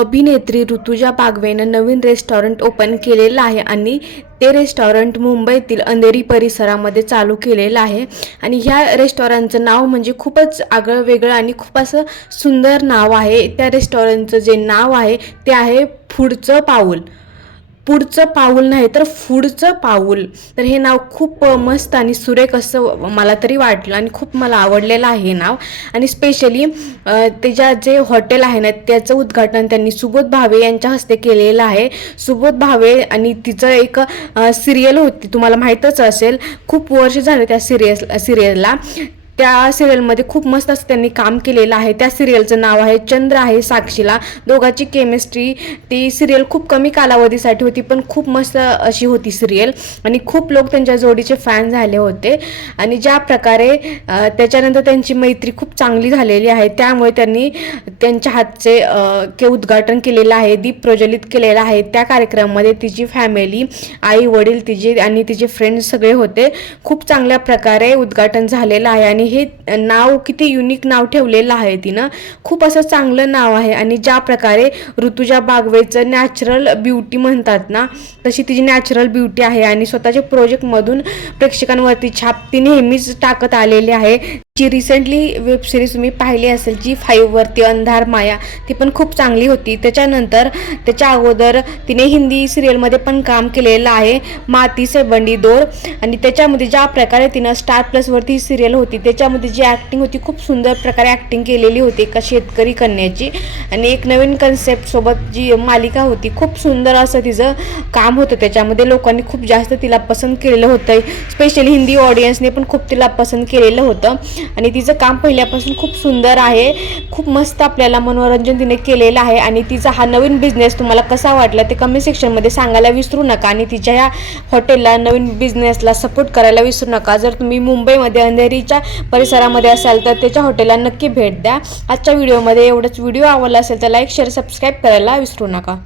अभिनेत्री ऋतुजा बागवेनं नवीन रेस्टॉरंट ओपन केलेलं आहे आणि ते रेस्टॉरंट मुंबईतील अंधेरी परिसरामध्ये चालू केलेलं आहे. आणि ह्या रेस्टॉरंटचं नाव म्हणजे खूपच आगळं वेगळं आणि खूप असं सुंदर नाव आहे. त्या रेस्टॉरंटचं जे नाव आहे ते आहे पुढचं पाऊल. पुढचं पाऊल नाही तर पुढचं पाऊल. तर हे नाव खूप मस्त आणि सुरेख असं मला तरी वाटलं आणि खूप मला आवडलेलं आहे हे नाव. आणि स्पेशली त्याच्या जे हॉटेल आहे ना त्याचं उद्घाटन त्यांनी सुबोध भावे यांच्या हस्ते केलेलं आहे. सुबोध भावे आणि तिचं एक सिरियल होती तुम्हाला माहीतच असेल. खूप वर्ष झाले त्या सिरियल सिरियलला त्या सिरियलमध्ये खूप मस्त असं त्यांनी काम केलेलं आहे. त्या सिरियलचं नाव आहे चंद्र आहे साक्षीला. दोघांची केमिस्ट्री ती सिरियल खूप कमी कालावधीसाठी होती पण खूप मस्त अशी होती सिरियल आणि खूप लोक त्यांच्या जोडीचे फॅन झाले होते. आणि ज्या प्रकारे त्याच्यानंतर त्यांची मैत्री खूप चांगली झालेली आहे. त्यामुळे त्यांनी त्यांच्या हातचे के उद्घाटन केलेलं आहे दीप प्रज्वलित केलेलं आहे. त्या कार्यक्रमामध्ये तिची फॅमिली आई वडील तिचे आणि तिचे फ्रेंड्स सगळे होते. खूप चांगल्या प्रकारे उद्घाटन झालेलं आहे. आणि हे नाव किती युनिक नाव ठेवलेलं आहे तिनं. खूप असं चांगलं नाव आहे आणि ज्या प्रकारे ऋतुजा बागवेचं नॅचरल ब्युटी म्हणतात ना तशी तिची नॅचरल ब्युटी आहे आणि स्वतःच्या प्रोजेक्टमधून प्रेक्षकांवरती छाप ती नेहमीच टाकत आलेली आहे. जी रिसेंटली वेब सिरीज तुम्ही पाहिली असेल जी फाईव्हवरती अंधार माया ती पण खूप चांगली होती. त्याच्यानंतर त्याच्या अगोदर तिने हिंदी सिरियलमध्ये पण काम केलेलं आहे माती से बंडी दोर. आणि त्याच्यामध्ये ज्या प्रकारे तिनं स्टार प्लसवरती ही सिरियल होती त्याच्यामध्ये जी ॲक्टिंग होती खूप सुंदर प्रकारे ॲक्टिंग केलेली होती एका शेतकरी कन्याची. आणि एक नवीन कन्सेप्टसोबत जी मालिका होती खूप सुंदर असं तिचं काम होतं. त्याच्यामध्ये लोकांनी खूप जास्त तिला पसंत केलेलं होतं. स्पेशली हिंदी ऑडियन्सने पण खूप तिला पसंत केलेलं होतं. आणि तिचं काम पहिल्यापासून खूप सुंदर आहे. खूप मस्त आपल्याला मनोरंजन तिने केलेलं आहे आणि तिचा हा नवीन बिझनेस तुम्हाला कसा वाटला ते कमेंट सेक्शनमध्ये सांगायला विसरू नका आणि तिच्या ह्या हॉटेलला नवीन बिझनेसला सपोर्ट करायला विसरू नका. जर तुम्ही मुंबईमध्ये अंधेरीच्या परिसरामध्ये असाल तर त्याच्या हॉटेलला नक्की भेट द्या. आजच्या व्हिडिओमध्ये एवढंच. व्हिडिओ आवडला असेल तर लाईक शेअर सबस्क्राईब करायला विसरू नका.